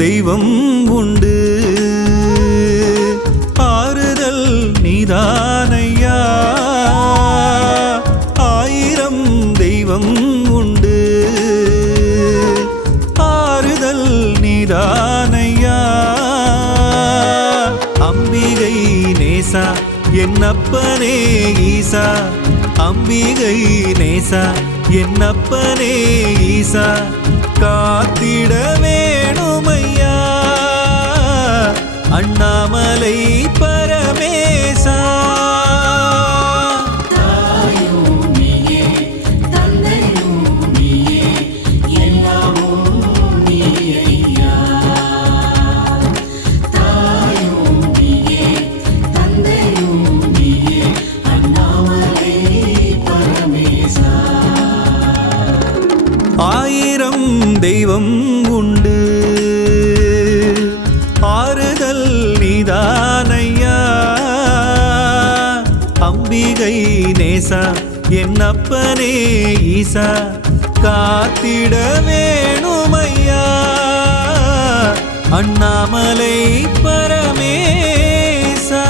தெய்வம் உண்டு, ஆறுதல் நீதானையா. ஆயிரம் தெய்வம் உண்டு, ஆறுதல் நீதானையா. அம்பிகை நேசா என்னப்பனே ஈசா, அம்பிகை நேசா என்னப்பனே ஈசா. காத்திட வேணுமையா அண்ணாமலை பரமேசா. ஆயிரம் தெய்வம் உண்டு, ஆறுதல் நீதானையா. அம்பிகை நேசா என்னப்பனே ஈசா. காத்திட வேணுமையா அண்ணாமலை பரமேசா.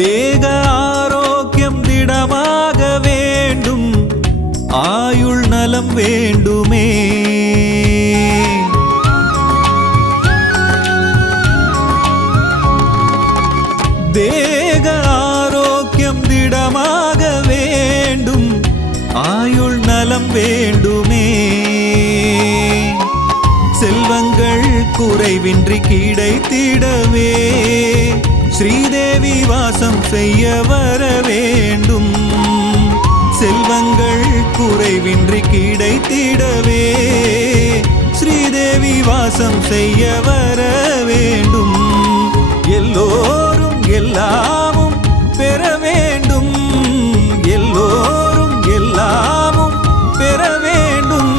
தேக ஆரோக்கியம் திடமாக வேண்டும், ஆயுள் நலம் வேண்டுமே. தேக ஆரோக்கியம் திடமாக வேண்டும், ஆயுள் நலம் வேண்டுமே. செல்வங்கள் குறைவின்றி கிடைத்திடவே ஸ்ரீதேவி வாசம் செய்ய வர வேண்டும். செல்வங்கள் குறைவின்றி கிடைத்திடவே ஸ்ரீதேவி வாசம் செய்ய வர வேண்டும். எல்லோரும் எல்லாமும் பெற வேண்டும், எல்லோரும் எல்லாமும் பெற வேண்டும்.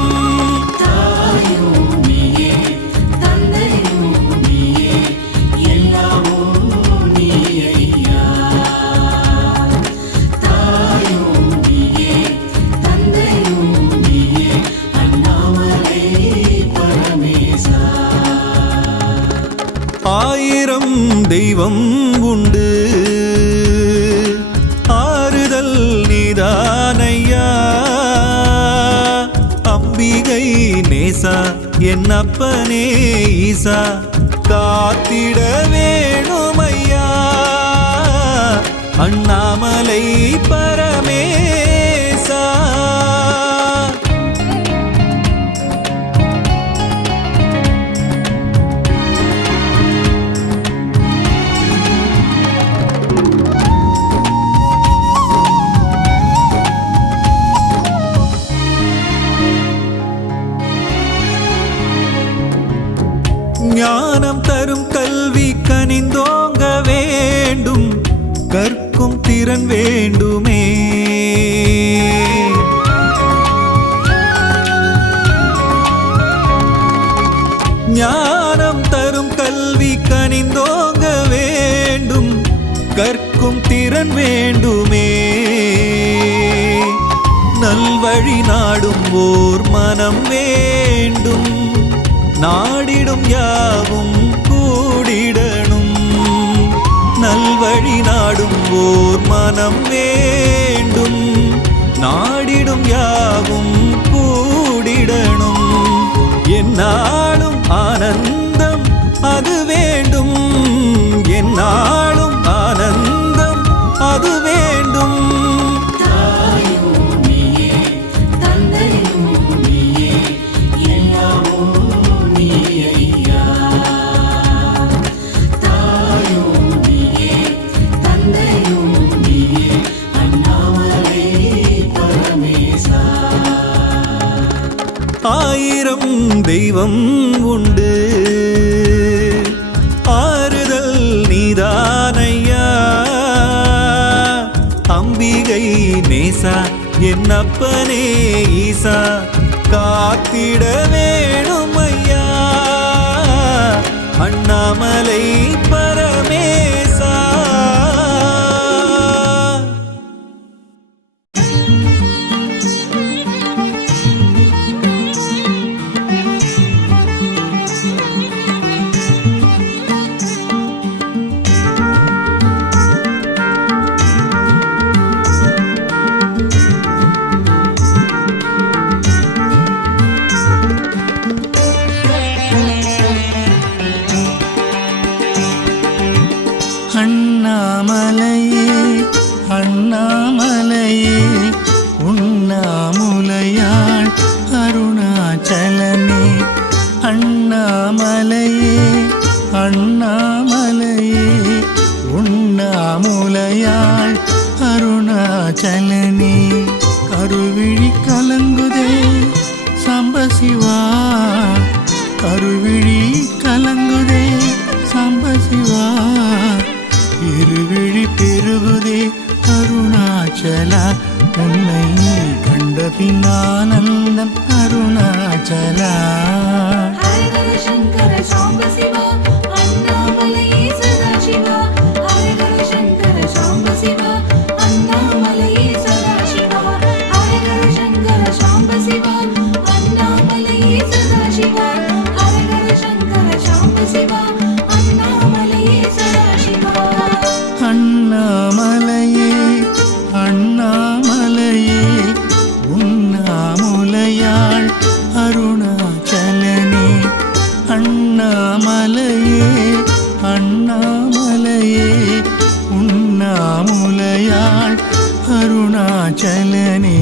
ஆயிரம் தெய்வம் உண்டு, ஆறுதல் நீதானையா. அம்பிகை நேசா என்னப்பனே ஈசா. காத்திட வேணுமையா அண்ணாமலை பரமேசா. ஞானம் தரும் கல்வி கனிந்தோங்க வேண்டும், கற்கும் திறன் வேண்டுமே. ஞானம் தரும் கல்வி கனிந்தோங்க வேண்டும், கற்கும் திறன் வேண்டுமே. நல்வழி நாடும் ஓர் மனம் வேண்டும், நாடிடும் யாவும் கூடிடணும். நல்வழி நாடும் ஓர் மனம் வேண்டும், நாடிடும் யாவும் கூடிடணும். என்னாலும் ஆனந்தம் அது வேண்டும், என்னாலும் ஆனந்தம் அது வேண்டும். தந்தையும் தெய்வம் உண்டு. ஆறுதல் நீதானையா அம்பிகை நேசா என்னப்பனே ஈசா காத்திட வேணும் ஐயா அண்ணாமலை பரமேசா. அண்ணாமலையே அண்ணாமலையே உண்ணாமுலையாள் அருணாச்சலனே. அண்ணாமலையே அண்ணாமலையே உண்ணாமுலையாள் அருணாச்சலனே. கருவிழி கலங்குதே சம்பசிவா கருவிழி கலங்குதே சம்பசிவா. இருவிழி பெருகுதே அருணாச்சலா உன்னை கண்ட பின்னானந்தம் அருணாச்சலா. ஹரஹர சங்கர சாம்ப சிவா அண்ணாமலையே சதாசிவா. ஹரஹர சங்கர சாம்ப சிவா அண்ணாமலையே சதாசிவா. ஹரஹர சங்கர சாம்ப சிவா அண்ணாமலையே சதாசிவா. ஹரஹர சங்கர சாம்ப சிவா அண்ணாமலையே சதாசிவா. அண்ணாமலையே அண்ணாமலையே உண்ணாமுலையாள் அருணாச்சலனே. அண்ணாமலையே அண்ணாமலையே உண்ணாமுலையாள் அருணாச்சலனே.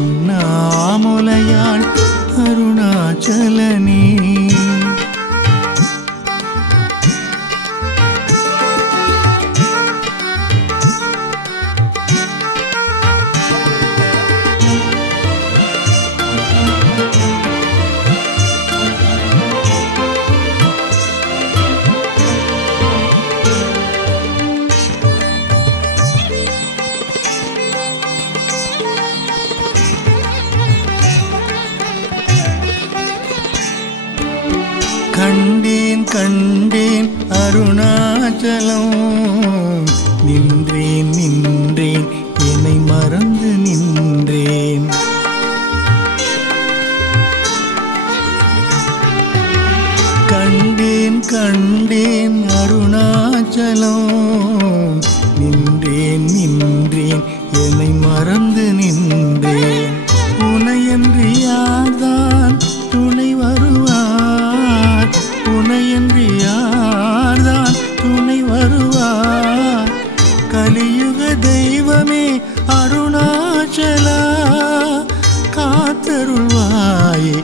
உண்ணாமுலையாள் அருணாச்சலனே. கண்டேன் கண்டேன் அருணாச்சலம் நின்றேன் நின்றேன் என்னை மறந்து நின்றேன். கண்டேன் கண்டேன் அருணாச்சலம் நின்றேன் நின்றேன் என்னை மறந்து நின்றேன். உனையன்று யார்தான் துணை வருவார் உனையன்று யார்தான் துணை வருவார். கலியுக தெய்வமே அருணாச்சலா காத்தருள்வாயே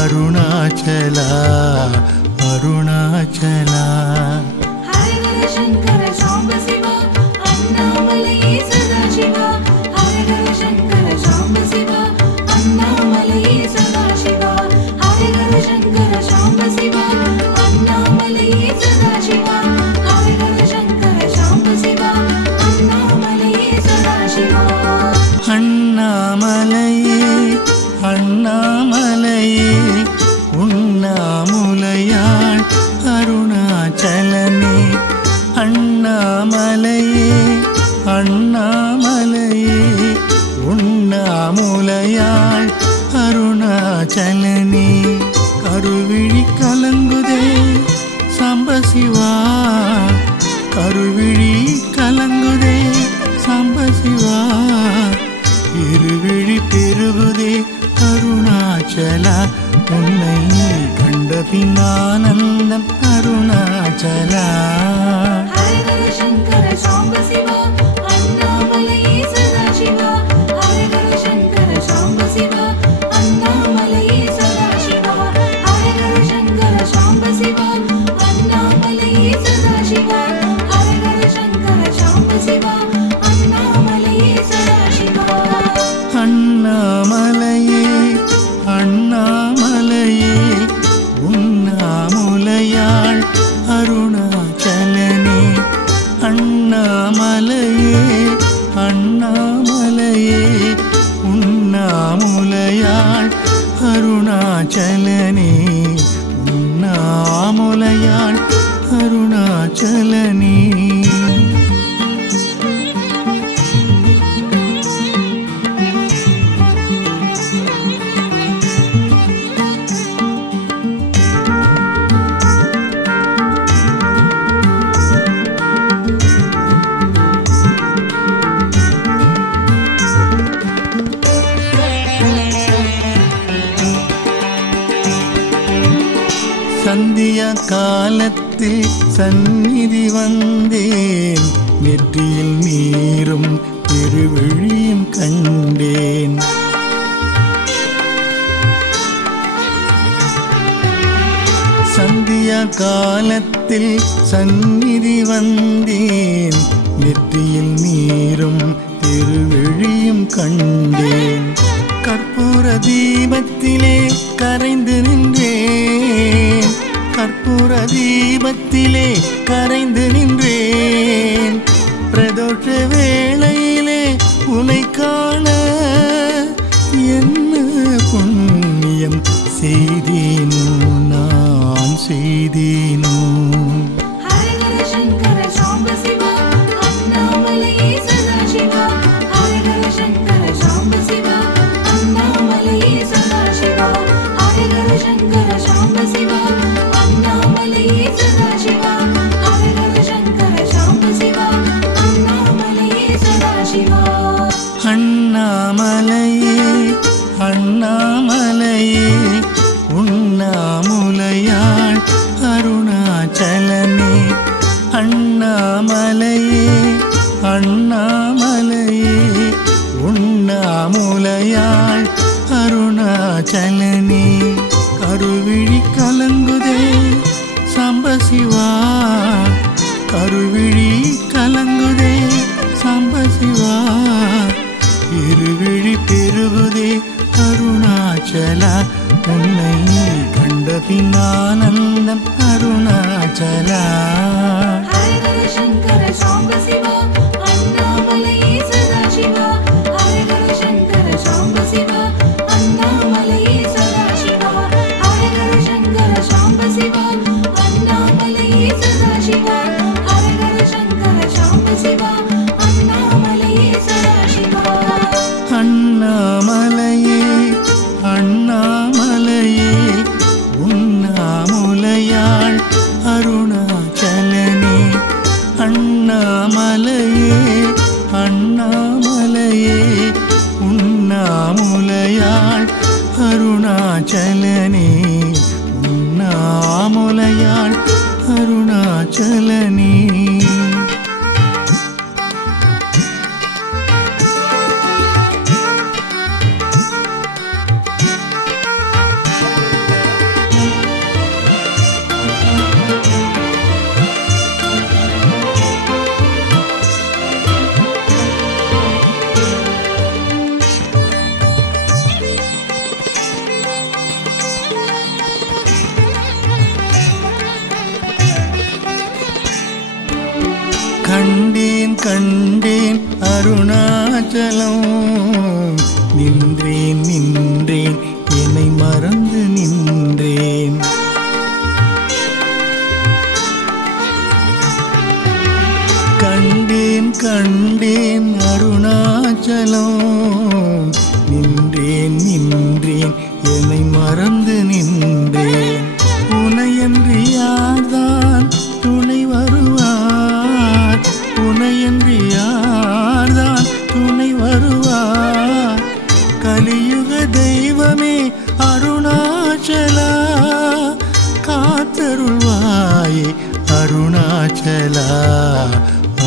அருணாச்சலா அருணாச்சலா. ஹரஹர சங்கர சாம்ப சிவா அண்ணாமலையே சதாசிவா. ஹரஹர சங்கர சாம்ப சிவா அண்ணாமலையே சதாசிவா. ஹரஹர சங்கர சாம்ப சிவா அண்ணாமலையே சதாசிவா. ஹரஹர சங்கர சாம்ப சிவா அண்ணாமலையே சதாசிவா. அண்ணாமலையே அண்ணாமலையே உண்ணாமுலையாள் காலத்தில் சந்நிதி வந்தேன், நெற்றியில் நீரும் திருவிழியும் கண்டேன். சந்தியா காலத்தில் சந்நிதி வந்தேன், நெற்றியில் நீரும் திருவிழியும் கண்டேன். கற்பூர தீபத்திலே கரைந்து நின்றேன், கற்பூர தீபத்திலே கரைந்து நின்றேன். பிரதோஷ வேளையிலே உனை காண என்ன புண்ணியம் செய்தேனோ நான் செய்தேனோ. ஹரஹர சங்கர சாம்ப சிவா அண்ணாமலையே சதாசிவா. ஹரஹர சங்கர சாம்ப சிவா அண்ணாமலையே சதாசிவா. ஹரஹர சங்கர சாம்ப சிவா அண்ணாமலையே சதாசிவா. ஹரஹர சங்கர சாம்ப சிவா அண்ணாமலையே சதாசிவா. அண்ணாமலையே அண்ணாமலையே உண்ணாமுலையாள் அருணாச்சலனே. அண்ணாமலையே அண்ணாமலையே உண்ணாமுலையாள் அருணாச்சலனே. கருவிழி கலங்குதே சாம்பசிவா, கருவிழி கலங்குதே சாம்பசிவா. இருவிழி பெருகுதே அருணாச்சலா, உன்னை கண்ட பின்னானந்தம் அருணாச்சலா. ஹரஹர சங்கர சாம்ப சிவா அண்ணாமலையே சதாசிவா. ஹரஹர சங்கர சாம்ப சிவா அண்ணாமலையே சதாசிவா. ஹரஹர சங்கர சாம்ப சிவா அண்ணாமலையே சதாசிவா. ஹரஹர சங்கர சாம்ப சிவா அண்ணாமலையே சதாசிவா. அண்ணாமலையே அண்ணாமலையே உண்ணாமுலையாள் அருணாச்சலனே. அண்ணாமலையே அண்ணாமலையே உண்ணாமுலையாள் அருணாச்சலனே. உண்ணாமுலையாள் அருணாச்சலனே. கண்டேன் கண்டேன் அருணாச்சலம், நின்றேன் நின்றேன் என்னை மறந்து நின்றேன். கண்டேன் கண்டேன் அருணாச்சலம், நின்றேன் நின்றேன் என்னை மறந்து நின்றேன். உனையன்று யார்தான் துணை வருவார், உனையன்று யார்தான் துணை வருவார். கலியுக தெய்வமே அருணாச்சலா, காத்தருள்வாயே அருணாச்சலா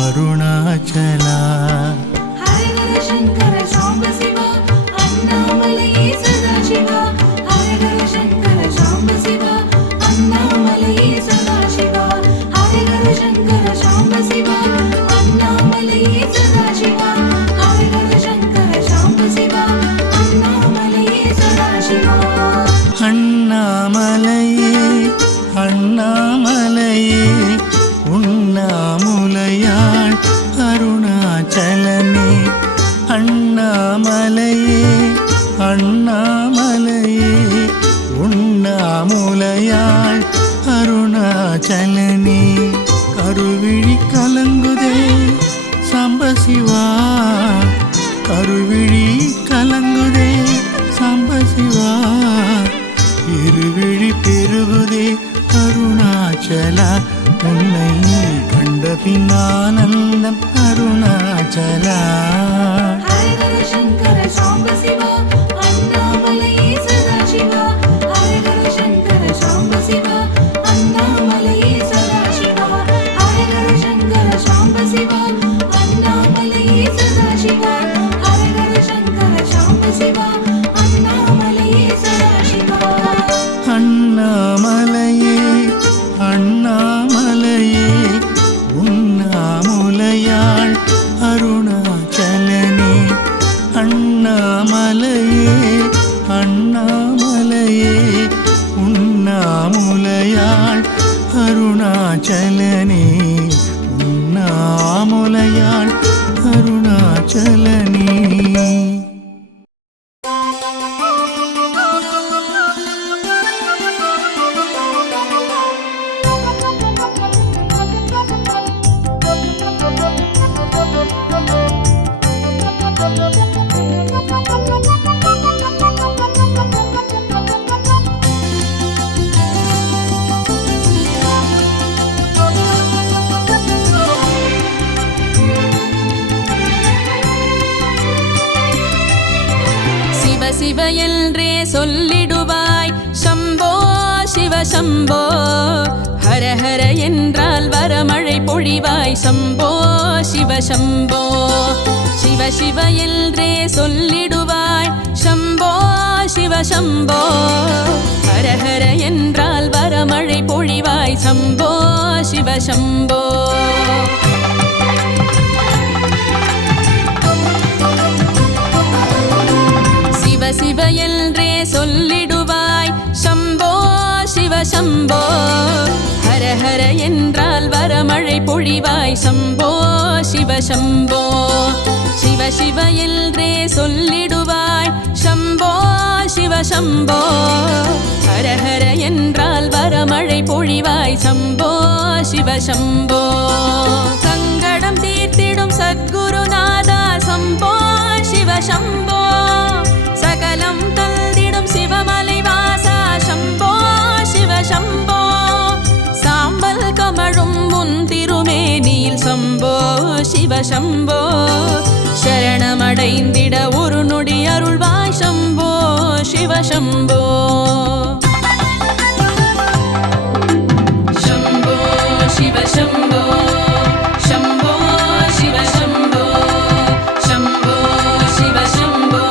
அருணாச்சலா. ஹரஹர சங்கர சாம்ப சிவா அண்ணாமலையே சதாசிவா. ஹரஹர சங்கர சாம்ப சிவா அண்ணாமலையே சதாசிவா. ஹரஹர சங்கர சாம்ப சிவா அண்ணாமலையே சதாசிவா. ஹரஹர சங்கர சாம்ப சிவா அண்ணாமலையே சதாசிவா. அண்ணாமலையே அண்ணாமலையே உண்ணாமுலையாள் அருணாச்சலனே. அண்ணாமலையே அண்ணாமலையே உண்ணாமுலையாள் அருணாச்சலனே. கருவிழி கலங்குதே சாம்பசிவா, கருவிழி கலங்குதே சாம்பசிவா. இருவிழி பெருகுதே அருணாச்சலா, உன்னை கண்ட பின்னானந்தம் அருணாச்சலா. ஹரஹர சங்கர சாம்ப சிவா அண்ணாமலையே சதாசிவா. ஹரஹர சங்கர சாம்ப சிவா அண்ணாமலையே அருணாச்சலனே உண்ணாமுலையாள் அருணாச்சலனே. சிவ என்றே சொல்லிடுவாய் சம்போ சிவ சம்போ. ஹர ஹர என்றால் வரமழை பொழிவாய் சம்போ சிவ சம்போ. சிவ சிவ என்றே சொல்லிடுவாய் சம்போ சிவ சம்போ. ஹர ஹர என்றால் வரமழை பொழிவாய் சம்போ சிவ சம்போ. சிவ என்றே சொல்லிடுவாய் சம்போ சிவ சம்போ. ஹர ஹர என்றால் வரமழை பொழிவாய் சம்போ சிவ சம்போ. சிவ சிவ என்றே சொல்லிடுவாய் சம்போ சிவ சம்போ. ஹர ஹர என்றால் வரமழை பொழிவாய் சம்போ சிவ சம்போ. சங்கடம் தீர்த்திடும் சத்குருநாதா சம்போ சிவ சம்போ. சகலம் தந்திடும் சிவமலை வாசா சம்போ சிவ சம்போ. சாம்பல் கமழும் முன் திருமேனியில் சம்போ சிவ சம்போ. சரணமடைந்திட ஒரு நொடி அருள்வாய் சம்போ சிவ சம்போ. சம்போ சிவ சம்போ. சம்போ சிவ சம்போ. சம்போ சிவ சம்போ.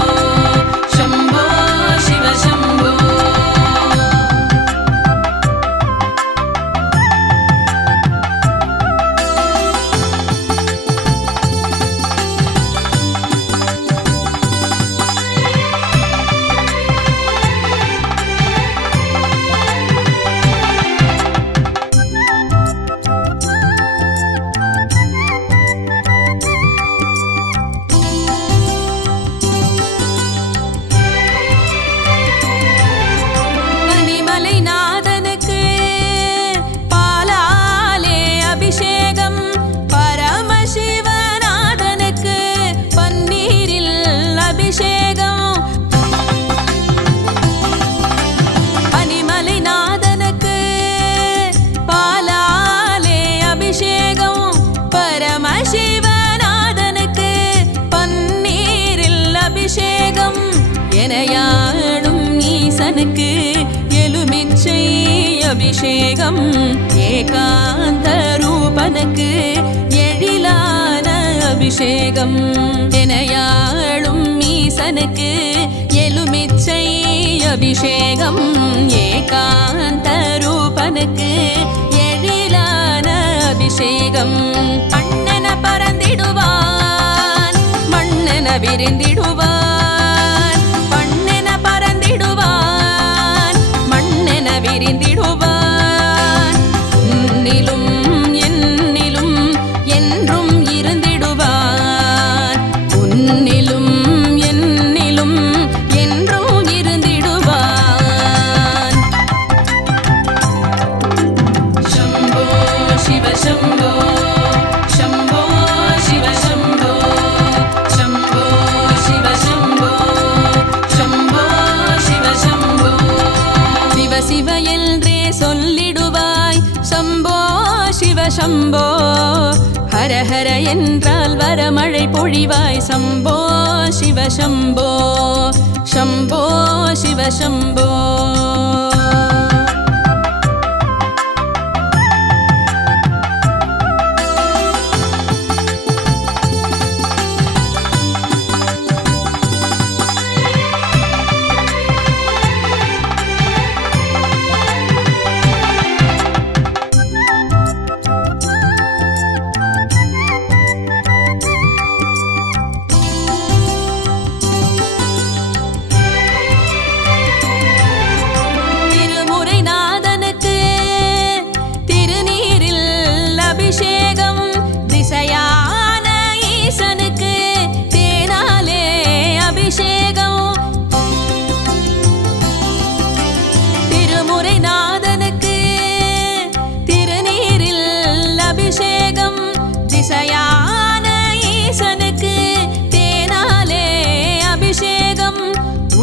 சம்போ சிவ சம்போ. எனையாடும் ஈசனுக்கு எலுமிச்சை அபிஷேகம். ஏகாந்த ரூபனுக்கு எழிலான அபிஷேகம். எனையாடும் ஈசனுக்கு எலுமிச்சை அபிஷேகம். ஏகாந்த ரூபனுக்கு எழிலான அபிஷேகம். அண்ணன பறந்திடுவான் மண்ணென விரிந்திடுவான். விரிந்திடுவான் உன்னிலும் என்னிலும் என்றும் இருந்திடுவான். உன்னிலும் என்னிலும் என்றும் இருந்திடுவான். சம்போ சிவ சம்போ. சம்போ சிவ சம்போ. சம்போ சிவ சம்போ. சம்போ சிவ சம்போ. சிவ சிவ என்றே சொல்லிடுவாய் சம்போ சிவ சம்போ. ஹர ஹர என்றால் வரமழை பொழிவாய் சம்போ சிவ சம்போ. சம்போ சிவ சம்போ. திருமுறை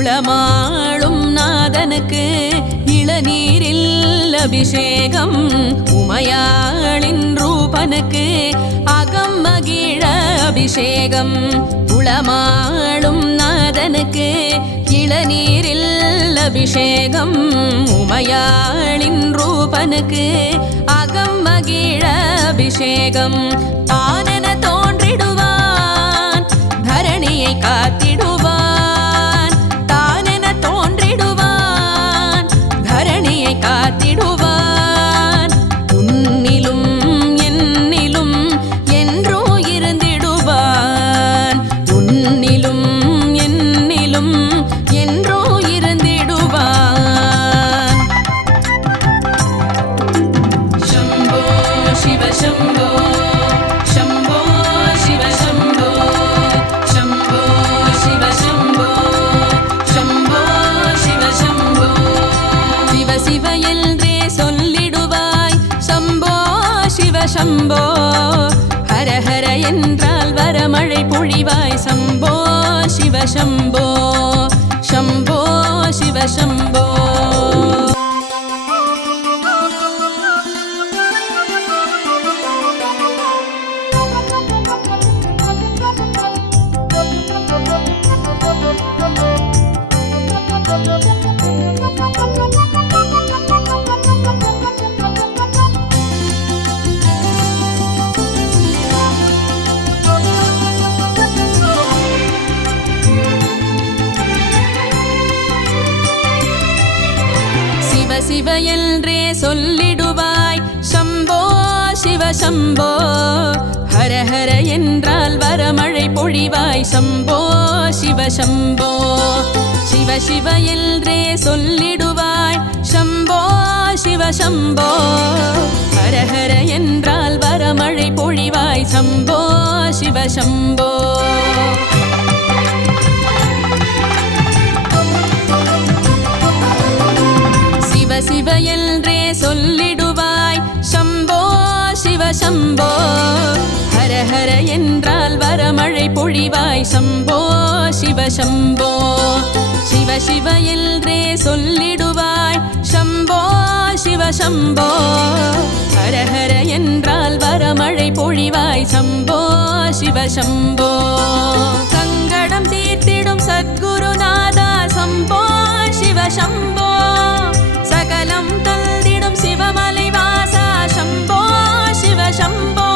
உளமாளும் நாதனுக்கு இளநீரில் அபிஷேகம் உமையாளின் ரூபனுக்கு அகம் மகிழ அபிஷேகம் உளமாளும் நாதனுக்கு இளநீரில் அபிஷேகம் உமையாளின் ரூபனுக்கு அகம் மகிழ அபிஷேகம் தானென தோன்றிடுவான் தரணியை காத்திடுவான் தானென தோன்றிடுவான் தரணியை காத்திடுவான் உன்னிலும் என்னிலும் என்றோ இருந்திடுவான் உன்னிலும் என்னிலும் என்றோ இருந்திடுவான் शम्भो शिव शम्भो शम्भो शिव शम्भो शम्भो शिव शम्भो शम्भो शिव शम्भो शिव शिव என்றே சொல்லிடுவாய் शम्भो शिव शम्भो हर हर என்றால் வரமழை பொழிவாய் शम्भो शिव शम्भो शम्भो शिव शम्भो சிவ என்றே சொல்லிடுவாய் शम्भो शिव शम्भो हर हर என்றால் வரமழை பொழிவாய் शम्भो शिव शम्भो शिव शिव என்றே சொல்லிடுவாய் शम्भो शिव शम्भो हर हर என்றால் வரமழை பொழிவாய் शम्भो शिव शम्भो சிவ என்றே சொல்லிடுவாய் शम्भो शिव शम्भो हर हर என்றால் வரமழை பொழிவாய் शम्भो शिव शम्भो शिव शिव என்றே சொல்லிடுவாய் शम्भो शिव शम्भो हर हर என்றால் வரமழை பொழிவாய் शम्भो शिव शम्भो சங்கடம் தீர்த்திடும் சத்குருநாதா शम्भो शिव शम्भो सकलं तल्दिडुं शिवमलै वासा शम्भो शिव शम्भो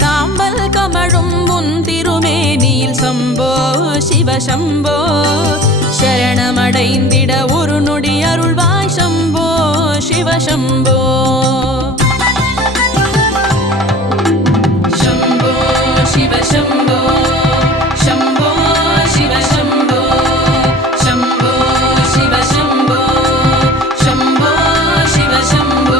साम्बल कमळुं मुन् तिरुमेनियिल शम्भो शिव शम्भो शरणमடைந்திட ஒரு நொடி அருள்வாய் शम्भो शिव शम्भो शम्भो शिव शम्भो शम्भो शिव शम्भो शम्भो शिव शम्भो शम्भो शिव शम्भो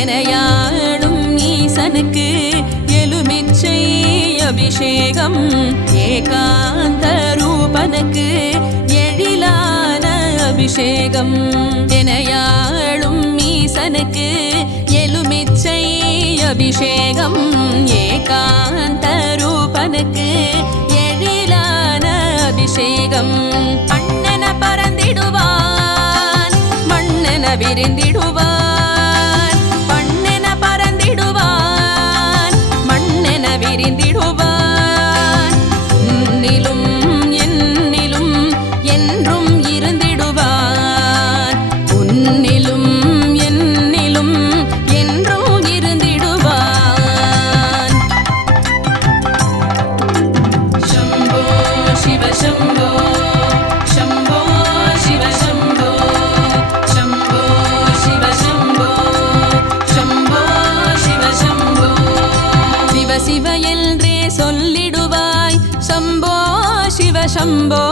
எனையாளும் ஈசனுக்கு எலுமிச்சை அபிஷேகம் ஏகாந்த ரூபனுக்கு எழிலான அபிஷேகம் எனையாளும் ஈசனுக்கு எலுமிச்சை அபிஷேகம் ஏகாந்த ரூபனுக்கு எழிலான அபிஷேகம் அண்ணன பறந்திடுவான் மண்ணென விரிந்திடுவான் விரிந்திடுவான் உன்னிலும் என்னிலும் என்றும் இருந்திடுவான் என்றே சொல்லிடுவாய் சம்போ சிவசம்போ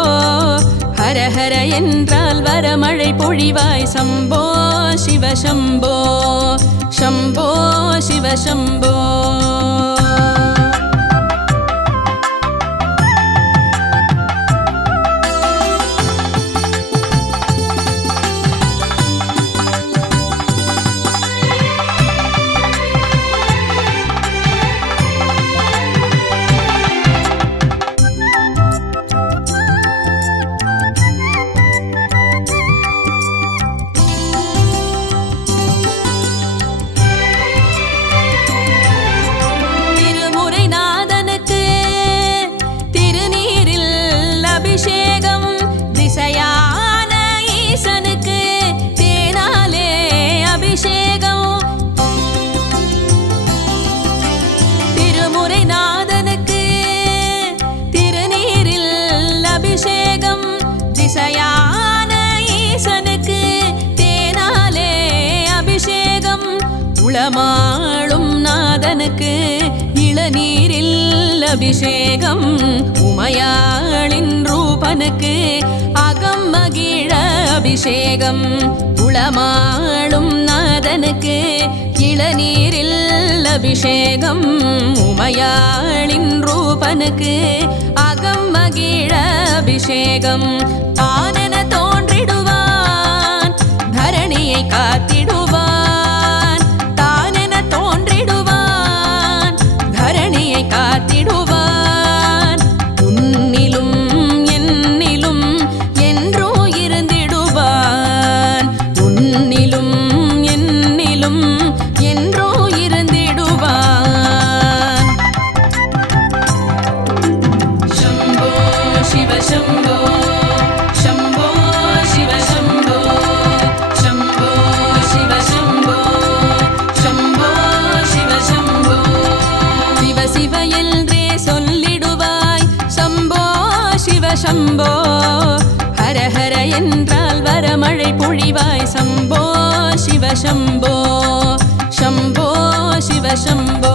ஹர ஹர என்றால் வரமழை பொழிவாய் சம்போ சிவசம்போ சம்போ சிவசம்போ உளமாளும் நாதனுக்கு இளநீரில் அபிஷேகம் உமையாளின் ரூபனுக்கு அகம் மகிழ அபிஷேகம் உளமாளும் நாதனுக்கு இளநீரில் அபிஷேகம் உமையாளின் ரூபனுக்கு அகம் மகிழ அபிஷேகம் ஆனென தோன்றிடுவான் தரணியை காத்திடுவான் காத்திடுவான் உன்னிலும் என்னிலும் என்றோ இருந்திடுவான் உன்னிலும் என்னிலும் என்றோ இருந்திடுவான் சம்போ சிவசம்போ சம்போ சிவசம்போ சம்போ சிவசம்போ சம்போ சிவசம்போ சிவ சிவ என்றே சொல்லிடுவாய் சம்போ சிவசம்போ ஹர ஹர என்றால் வரமழை பொழிவாய் சம்போ சிவசம்போ சம்போ சிவசம்போ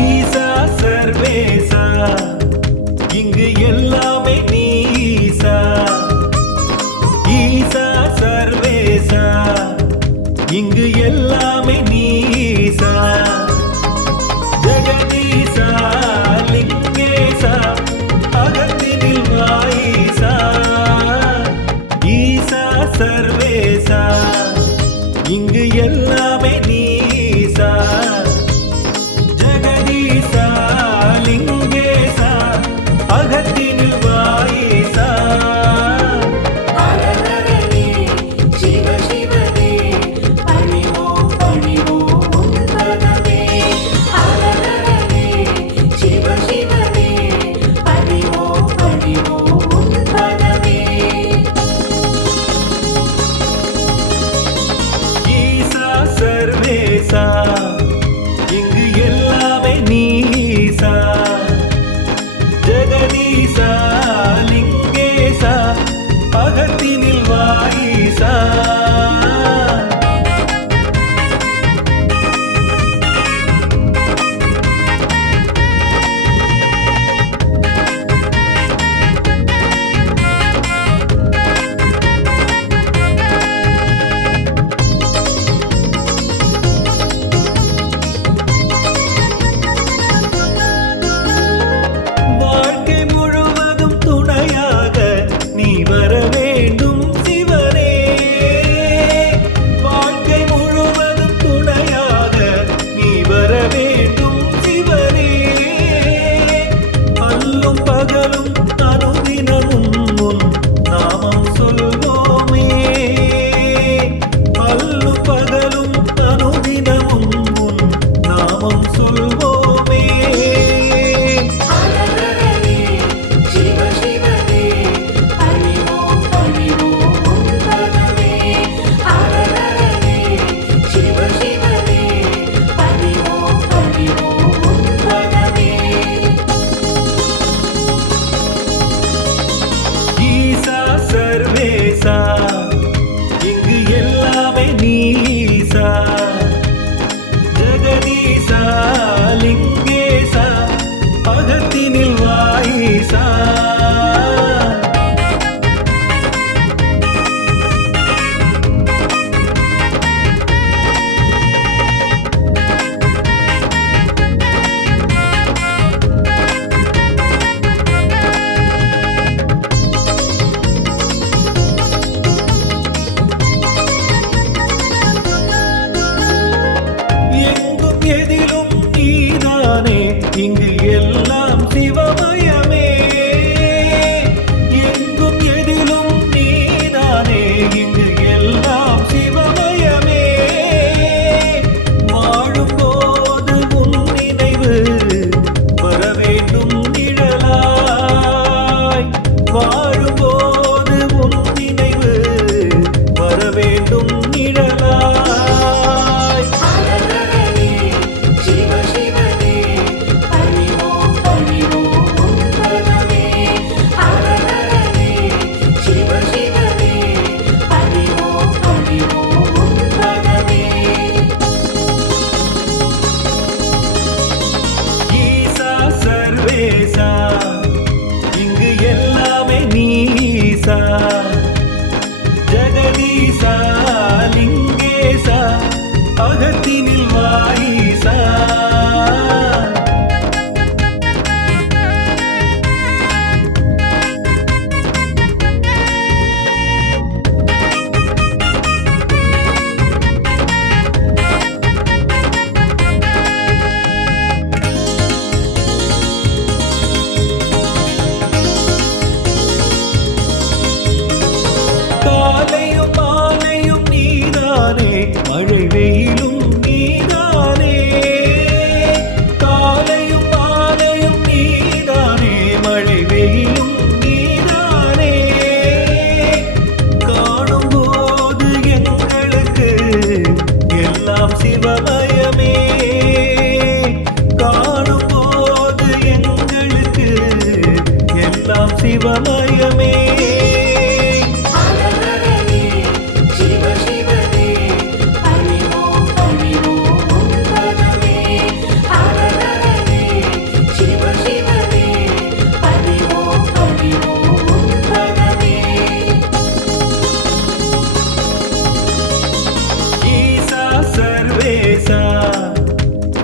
ஈசா சர்வேசா இங்கு எல்லாமே ஈசா ஜெகதீசா லிங்கேசா அகத்தினில் வாஈசா காலையும் மாலையும் நீதானே மழை வெயிலும் நீதானே காலையும் மாலையும் நீதானே மழை வெயிலும் நீதானே காணும் போது எங்களுக்கு எல்லாம் சிவமயமே காணும் போது எங்களுக்கு எல்லாம் சிவமயமே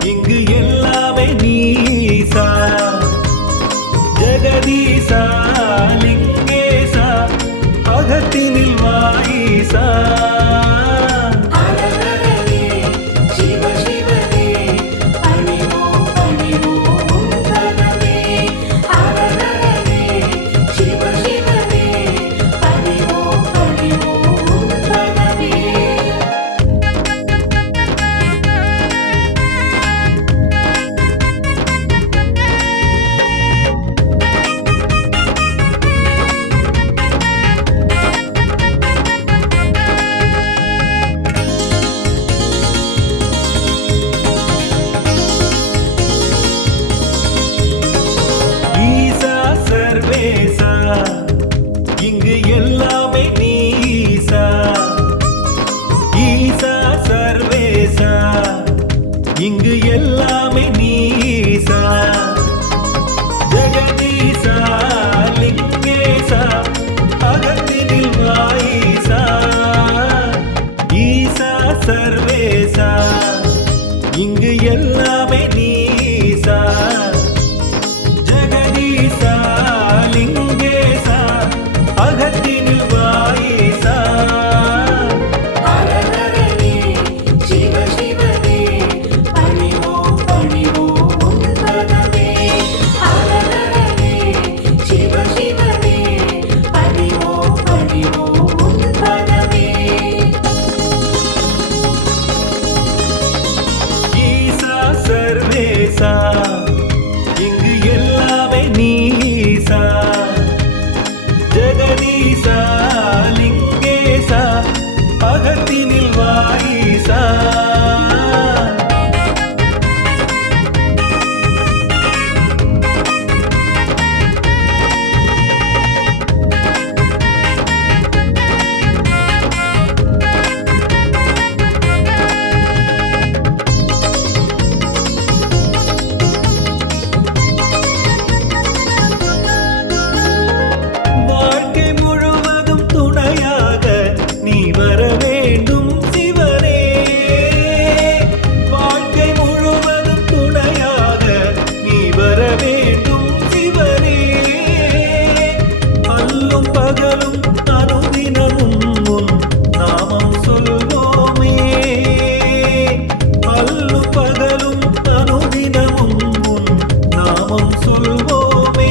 இங்கு எல்லாமே நீசா ஜெகதீசா லிங்கேசா அகத்தினில் வாஈசா இங்கு எல்லாமே நீசா ஈசா சர்வேசா இங்கு எல்லாமே நீசா ஜெகதீசா லிங்கேசா அகத்தினில் வாஈசா ஈசா சர்வேசா இங்கு எல்லாமே நீசா ஜெகதீசா லிங்கேசா அகத்தினில் வாஈசா ஈசா சர்வேசா இங்கு எல்லாமே நீசா ஜெகதீசா லிங்கேசா அகத்தினில் வாஈசா வாழ்க்கை முழுவதும் துணையாக நீ வர வேண்டும் சிவனே வாழ்க்கை முழுவதும் துணையாக நீ வர வேண்டும் சிவனே அல்லும் பகலும் அனுதினமும் உன் நாமம் சொல்வோமே அல்லும் பகலும் அனுதினமும் உன் நாமம் சொல்வோமே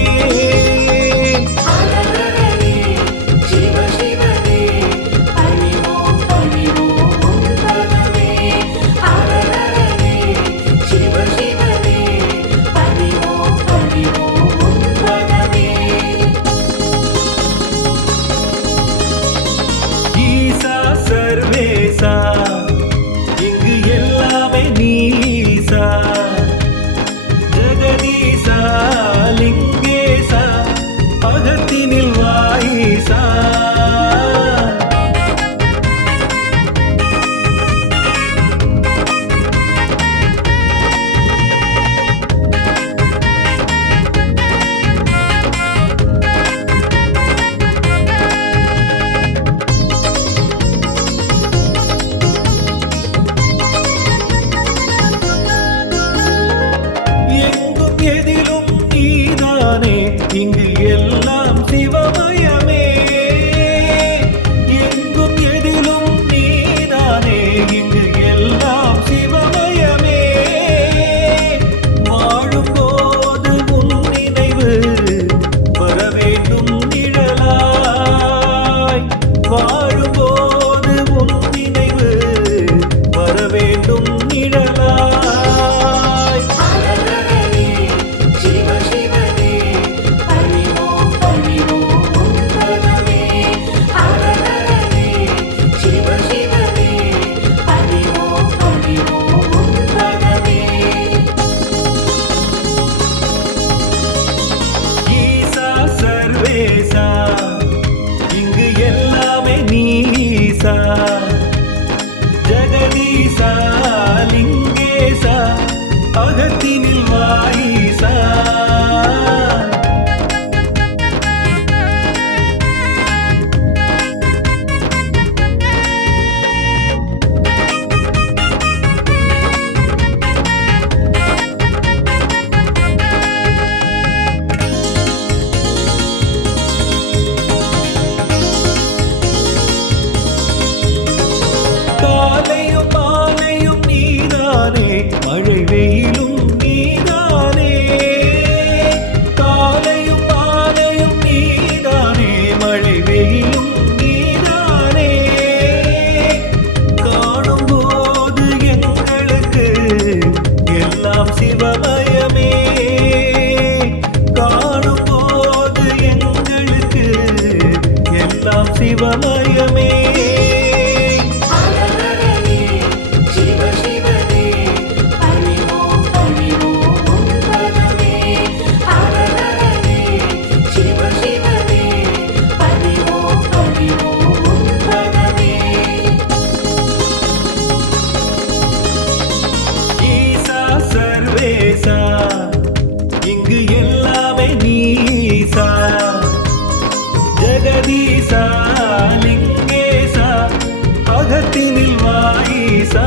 அகத்தினில் வாயிசா காலையும் மாலையும் நீதானே மழை வெயிலும் நீதானே காலையும் மாலையும் நீதானே மழை வெயிலும் நீதானே காணும் போது எங்களுக்கு எல்லாம் சிவமயமே காணும் போது எங்களுக்கு எல்லாம் சிவமயமே ஈசா சர்வேசா இங்கு எல்லாமே நீசா ஜெகதீசா லிங்கேசா அகத்தினில் வாயிசா